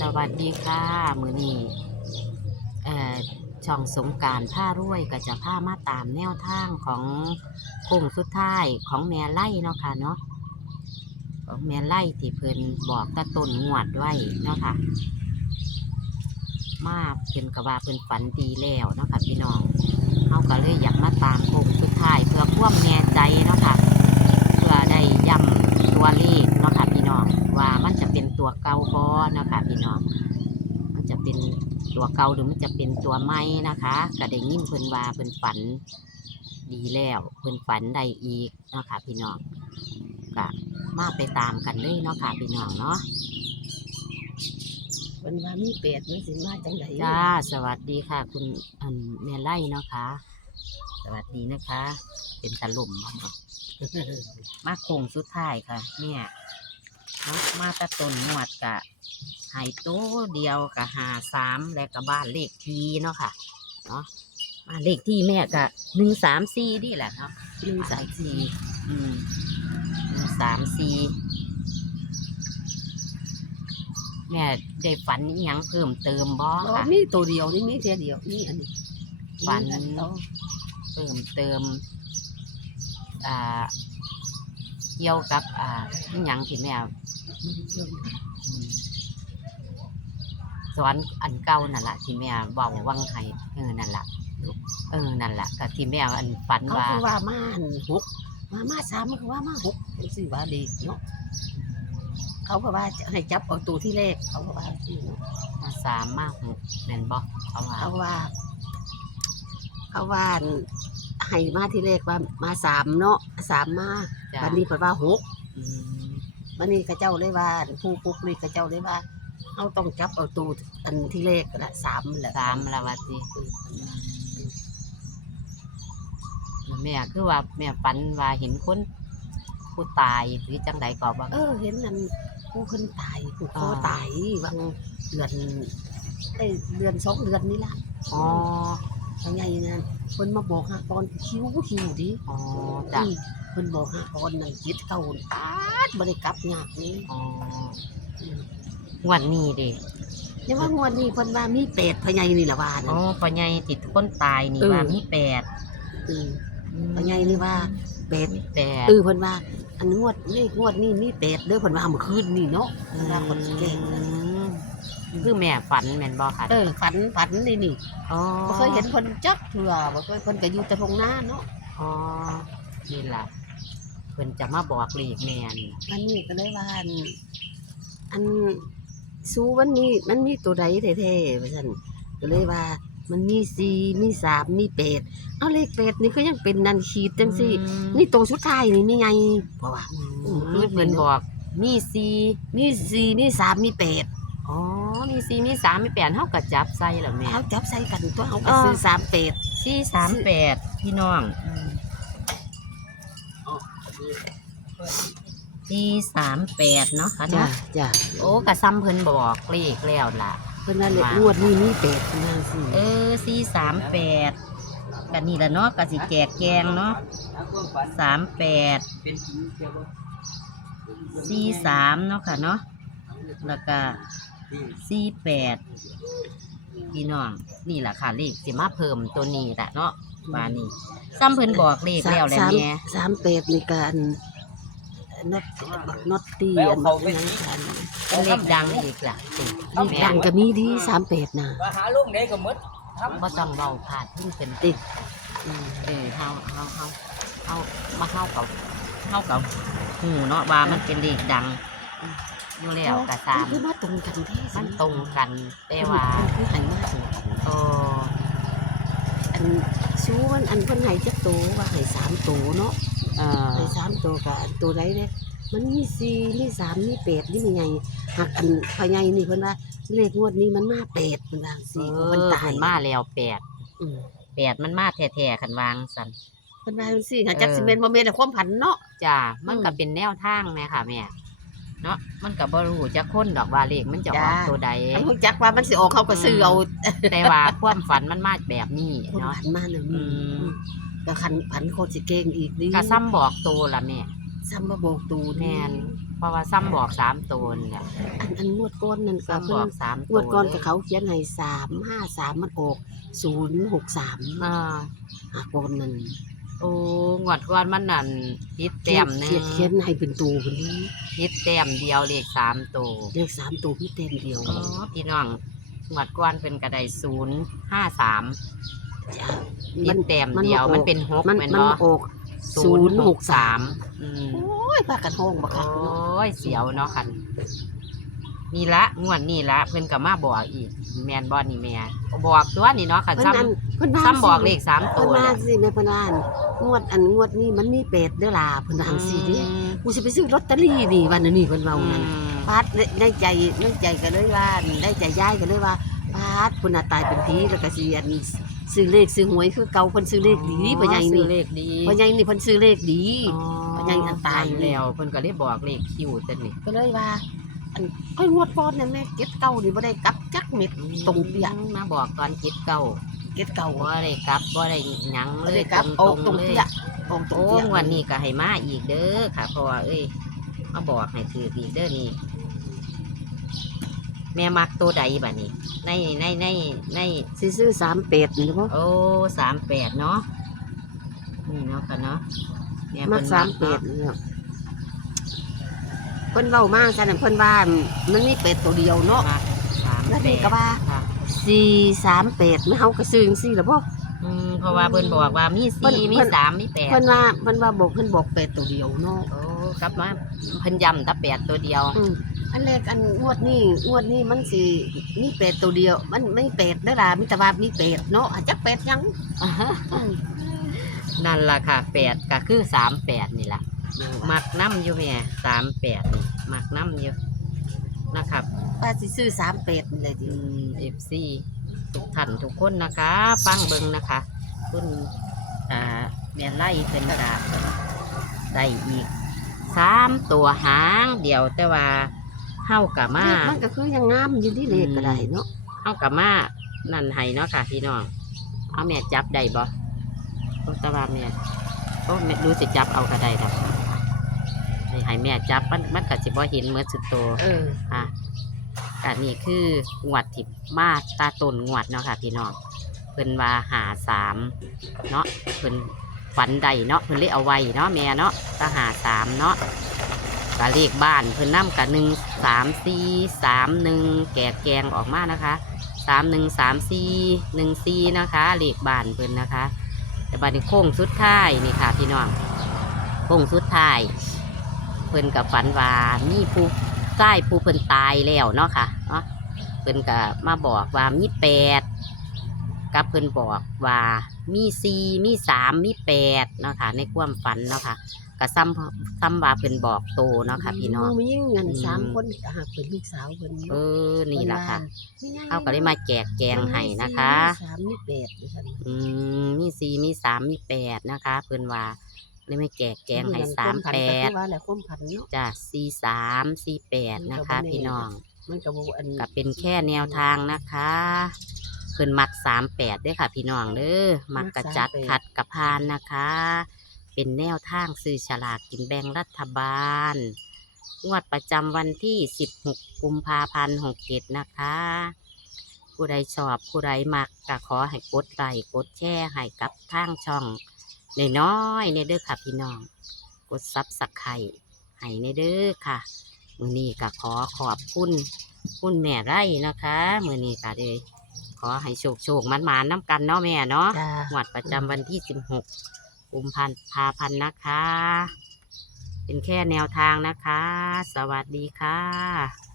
สวัสดีค่ะมือนี้เอ่อช่องสงการผ้ารวยก็จะผ้ามาตามแนวทางของโค้งสุดท้ายของแม่ไล่เนาะค่ะเนาะของแม่ไล่ที่เพิ่นบอกตะต้นงวดไว้เนาะค่ะ มาเพิ่นกว่าเพิ่นฝันดีแล้วเนาะค่ะพี่น้องเขาก็เลยอยากมาตามโค้งสุดท้ายเพื่อความแน่ใจเนาะค่ะ เพื่อได้ย้ำตัวเลขเนาะ ว่ามันจะเป็นตัวเก่าบ่เนาะค่ะพี่น้องมันจะเป็นตัวเก่าหรือมันจะเป็นตัวใหม่นะคะก็ได้ยินเพิ่นว่าเพิ่นฝันดีแล้วเพิ่นฝันได้อีกเนาะค่ะพี่น้องก็มาไปตามกันเลยเนาะค่ะพี่น้องเนาะมันว่ามีเป็ดมันสิมาจังไดจ้าสวัสดีค่ะ คุณอันแม่ไล่เนาะค่ะสวัสดีนะคะ เป็นตะลุ่มบ่เนาะมาโค้งสุดท้ายค่ะ เนี่ยเนาะ มาตะต้นงวดกะไห้โตวเดียวกะหาสามและกะบ้านเลขทีเนาะค่ะเนาะบ้านเลขที่แม่กะหนึ่งสามสี่นี่แหละเนาะหนึ่งสามสี่อืมหนึ่งสามสี่แม่ได้ฝันอิหยังเพิ่มเติมบ่อ๋อค่ะ มีตัวเดียวนี่มีแค่เดียวนี่อันนี้ฝันมีอัเดียวเพิ่มเติม อ่า เกี่ยวกับ อ่าอิหยังที่แม่อืมสอนอันเก่านั่นแหละที่แม่เว้าวังไห้เออนั่นแหละเออนั่นแหละก็ที่แม่อันฝันเขาว่า คือว่ามาอันหกมามาสามมันคือว่ามาหกจังซี่ว่าเด็กเนาะเขาก็ว่าจะให้จับเอาตัวที่เลขเขาก็ว่าสิเนาะมาสามมากหกแม่นบ่เขาว่าเขาว่า เขาว่าอัน ให้มาที่เลขว่ามาสามเนาะสามมาจ้ะวันนี้เพิ่นว่าหกอืมวันนี้เขาเจ้าเลยว่าผู้ปุ๊กนี่เขาเจ้าเลยว่าเขาต้องจับเอาตัวอันที่เลขละสามแหละ สามละวัติแม่คือว่าแม่ฝันว่าเห็นคนผู้ตายหรือจังใดก็ว่า เออเห็นนั่นผู้คนตายผู้คออ่าตายบางเดือนไอ้เดือนสองเดือนนี่ละอ๋อ ยังไงนั่นคนมาบอกหาตอนคิวคิวดิอ๋อจ้ะอืมคนบอกหาตอนนั่นยึดเก่าตาดบริกลับยากนี่อ๋อวันนี้เดิยังว่างวดนี้คนว่ามีเป็ดพะไยนี่ละว่าอ๋นะอปัญญาติดคนตายนี่เออว่ามีแปดอืมพะไยนี่ว่าเป็ดมีแปดเออเพิ่นว่าอันงวดนี่งวดนี่มีเป็ดเด้อเพิ่นว่าเมื่อคืนนี่เนาะเพิ่นว่าคนสิแกล้งนะ คือแม่ฝันแม่นบ่ค่ะเออฝันฝันนี่นี่อ๋อบ่เคยเห็นเพิ่นจักเถื่อบ่เคยเพิ่นก็อยู่แต่ทงนาเนาะอ๋อนี่ล่ะเพิ่นจะมาบอกเลขแม่นี่อันนี้ก็เลยว่าอันอันสู้วันนี้มันมีตัวใดแท้ๆว่าซั่นก็เลยว่ามันมีสี่มีสามมีเป็ดเอาเลขเป็ดนี่ก็ยังเป็นนันขีดจังซี่นี่ตัวสุดท้ายนี่มีไงเพราะว่าอืมคือเพิ่นบอกมีสี่มีสี่มีสามมีเป็ด อ๋อ มีสี่มีสามมีแปดเฮาก็จับใส่แล้วแม่เอาจับใส่กันตัวเอาก็เออซื้อสามเป็ด สี่สามแปดพี่น้องสี่สามแปดเนาะค่ะจ้ะเนาะจ้ะโอ้กะซ้ำเพิ่นบอกเลขแล้วล่ะ เพิ่นว่าเลขงวดนี้มีเป็ดนางสิเออสี่สามแปดกันนี่ละเนาะกะสิแจกแกงเนาะสามแปดสี่สามเนาะค่ะเนาะแล้วก็ สี่แปดพี่น้อง นี่แหละค่ะเลขสิมาเพิ่มตัวนี้แหละเนาะว่านี่ซ้ำเพิ่นบอกเลขแล้วแหละสามแม่สามเป็ดนี่การน็อตบักน็อตตีอันบักหยังกันเป็นเลขดังอีกล่ะนี่แม่ดังก็มีดีสามเป็ดน่ะว่าหาลุงได้ก็หมดบ่ต้องเบาผ่านที่เป็นติดอืมเออเฮาเฮาเฮาเฮามาเฮากับเฮากับหูเนาะว่ามันเป็นเลขดัง อยู่แล้วกะตามคือมาตรงกันแท้มันตรงกันแต่ว่าคือให้มาตรงกันโอ้อันชูมันอันเพิ่นให้จักตัวว่าให้สามตัวเนาะเออให้สามตัวกับอันตัวใดเด้มันมีสี่มีสามมีเป็ดนี่มีไงหักอันพอไงนี่เพิ่นว่าเลขงวดนี้มันมาเป็ดเพิ่นว่าเอสี่อมันตายมันมาแล้วแปดอืมแปดมันมาแท้ๆคันวางสันเพิ่นว่าจังซี่หาจักเออสิแม่นบ่แม่นแต่ความผันเนาะจ้ามันก็อืมเป็นแนวทางแม่ค่ะแม่ เนาะมันก็บ่รู้จะค้นดอกว่าเลขมันจะออกจ้า ตัวใด อันฮู้จักว่ามันสิออกเขาก็ซื้อเอาแต่ว่าความฝันมันมาแบบนี้ความเนาะ ผันมาเนาะอืม ก็คันผันโคตรสิเก่งอีกนี่ก็ซ้ำบอกตัวละแม่ซ้ำมาบอกตูแม่นเพราะว่าซ้ำบอกสามตัวนี่แหละอันอันงวดก้อนนั่นก็ซ้ำบเพิ่อนกสามงตัววดก้อนลกับยเขาเขียนให้สามห้าสามมันออกศูนย์หกสามอ่าหาก้อนนั่น โอ้งวดก่อนมันนั่นพิษแต้มหนึเขียนงเขียนให้เป็นตัวคนนี้พิษแต้มเดียวเลขสามตัวเลขสามตัวพี่เต็มเดียวอ๋อพี่น้องงวดก่อนเป็นกระไดศูนย์ห้าสามจ้ะพิมันษแต้มมันเดียวมาออกมันเป็นหกมันแม่นมันบ่มาออกศูนย์หกสามอืมโอ้ยพากันห้องบักโอคักเนาะ้ยเสียวเนาะคัน นี่ละงวดนี่ละเพิ่นก็มาบอกอีก แมนบอนี่แม่บอกตัวนี่เนาะคันเพิ่นซ้นั่นเพิ่นว่าำซ้ำบอกเลขสามเพิ่ตันวว่าเนี่ยสิแม่เพิ่นว่าอั่นงวดอันงวดนี้มันมีเป็ดเด้อล่ะเพิ่นว่าจังซี่เด้อืมกูสิไปซื้อลอตเตอรี่นี่วันนี้เพิ่นเว้านั่นอืมพาดในใจในใจก็เลยว่าได้ใจย้ายก็เลยว่าพาดเพิ่นน่ะตายเป็นผีแล้วก็สิอันซื้อเลขซื้อหวยคือเก่าเพิ่นซื้อเลขดีพ่อใหญ่ซื้นี่อเลขดีพ่อใหญ่นี่เพิ่นซื้อเลขดีอ๋อพ่อใหญ่อันตายอยู่ แล้วเพิ่นก็เลยบอกเลขคิวตัวนี้ก็เลยว่า อันไอ้ยงวดก่อนนั่นแม่เก็บเก่านี่บ่ได้กลับจักเม็ดตรงเปี้ยมาบอกตอนจิตเก่าเก็บเก่าบ่ได้กลับบ่ได้หยังบ่เลได้ยกลับตอรอกงตรงๆเลยเปี้ยออกตรงโอ้เปี้ยงวันนี้ก็ให้มาอีกเด้อค่ะเพราะว่าเอ้ยมาบอกให้ถืออีกเด้อนี่แม่มักตัวใดบัดนี้ ในในในในสิซื้อ38นี่บ่ โอ้สามแปดเนาะนี่เนาะค่ะเนาะแมักเพิ่น38นี่เนาะเพิ่นเว้ามาซั่นนะเพิ่นว่ามันมีเป็ดตัวเดียวเนาะมักสามแล้วแปนี่ดก็ว่าค่ะ438มันเฮาก็ซื้อจังซี่ล่ะบ่ อืมเพราะว่าเพิ่นบอกว่ามีเพิ่นสี่มีเพิ่น สามมีแปดเพิ่นว่าเพิ่นว่าบอกเพิ่นบอกเป็ดตัวเดียวเนาะโอ้กลับมาเพิ่นย้ำแต่แปดตัวเดียวอืมอันแรกอันงวดนี้งวดนี้มันสิมีเป็ดตัวเดียว มันไม่เป็ดเด้อล่ะมีแต่ว่ามีเป็ดเนาะอาจจะเป็ดหยังอืมนั่นล่ะค่ะแปดก็คือสามแปดนี่ล่ะ มักน้ำอยู่แม่สามแปดนี่มักน้ำอยู่นะครับ ป้าสิซื้อสามเป็ดนี่เลยดิเอฟซีทุกท่านทุกคนนะคะฟังเบิงนะคะ คุณอ่าเมียนไล่เป็นกาได้อีกสามตัวหางเดียวแต่ว่าเฮากับมามันก็คือยังงามอยู่ที่เลขก็ได้เนาะเฮากับมานั่นให้เนาะค่ะพี่น้องเอาแม่จับได้บ่โอ้แต่ว่าแม่โอ้แม่รู้สิจับเอาก็ได้ดอก ให้ให้แม่จับมันมันก็สิบ่เห็นเหมือนสุดโตวเออ อะอันนี้คืองวดที่มาตาตนงวดเนาะค่ะพี่น้องเพิ่นว่าหาสามเนาะเพิ่นฝันใดเนาะเพิ่นเลยเอาไว้เนาะแม่เนาะก็หาสามเนาะกะเลขบ้านเพิ่นนำกับหนึ่งสามสี่สามหนึ่งแกะแกงออกมานะคะสามหนึ่งสามสี่หนึ่งสี่นะคะเลขบ้านเพิ่นนะคะ แต่บัดนี้โค้งสุดท้ายนี่ค่ะพี่น้องโค้งสุดท้าย เพิ่นกับฝันว่ามีผู้ใต้ผู้เพิ่นตายแล้วเนาะค่ะเนาะเพิ่นก็มาบอกว่ามีแปดกับเพิ่นบอกว่ามีสี่มีสามมีแปดเนาะค่ะในความฝันเนาะค่ะก็ซ้ำซ้ำว่าเพิ่นบอกโตเนาะค่ะพี่น้องมียิ่งเงินอืมสามคนก็หากเป็นลูกสาวเพิ่นเออนี่ล่ะค่ะพิ่นว่าเขาก็ได้มาแจกแจงให้นะคะมีสามมีเป็ดดิฉันอืมมีสี่มีสามมีแปดนะคะ เพิ่นว่า ได้มาแจกแจงให้สามแปดว่าแหละความผันเนาะจ้ะสี่สามสี่แปดนะคะ พี่น้องมันก็บ่อันก็เป็นแค่แนวทางนะคะเพิ่นมักสามแปดด้วยค่ะ พี่น้องเด้อมักกระจัดขัดกระพานนะคะ เป็นแนวทางซื้อฉลากกินแบ่งรัฐบาลงวดประจำวันที่ 16 กุมภาพันธ์67นะคะ ผู้ใดชอบผู้ใดมักก็ขอให้กดไลค์กดแชร์ให้กับทางช่องในน้อยๆในเด้อค่ะพี่น้อง กดซับสไครต์ให้ในเด้อค่ะ มือนี้ก็ขอขอบคุณคุณแม่ไร่นะคะ มือนี้ก็เลยขอให้โชคโชคมันมาน้ำกันเนาะแม่เนาะจ้างวดประจำวันที่16กุมภาพันธ์นะคะ เป็นแค่แนวทางนะคะ สวัสดีค่ะ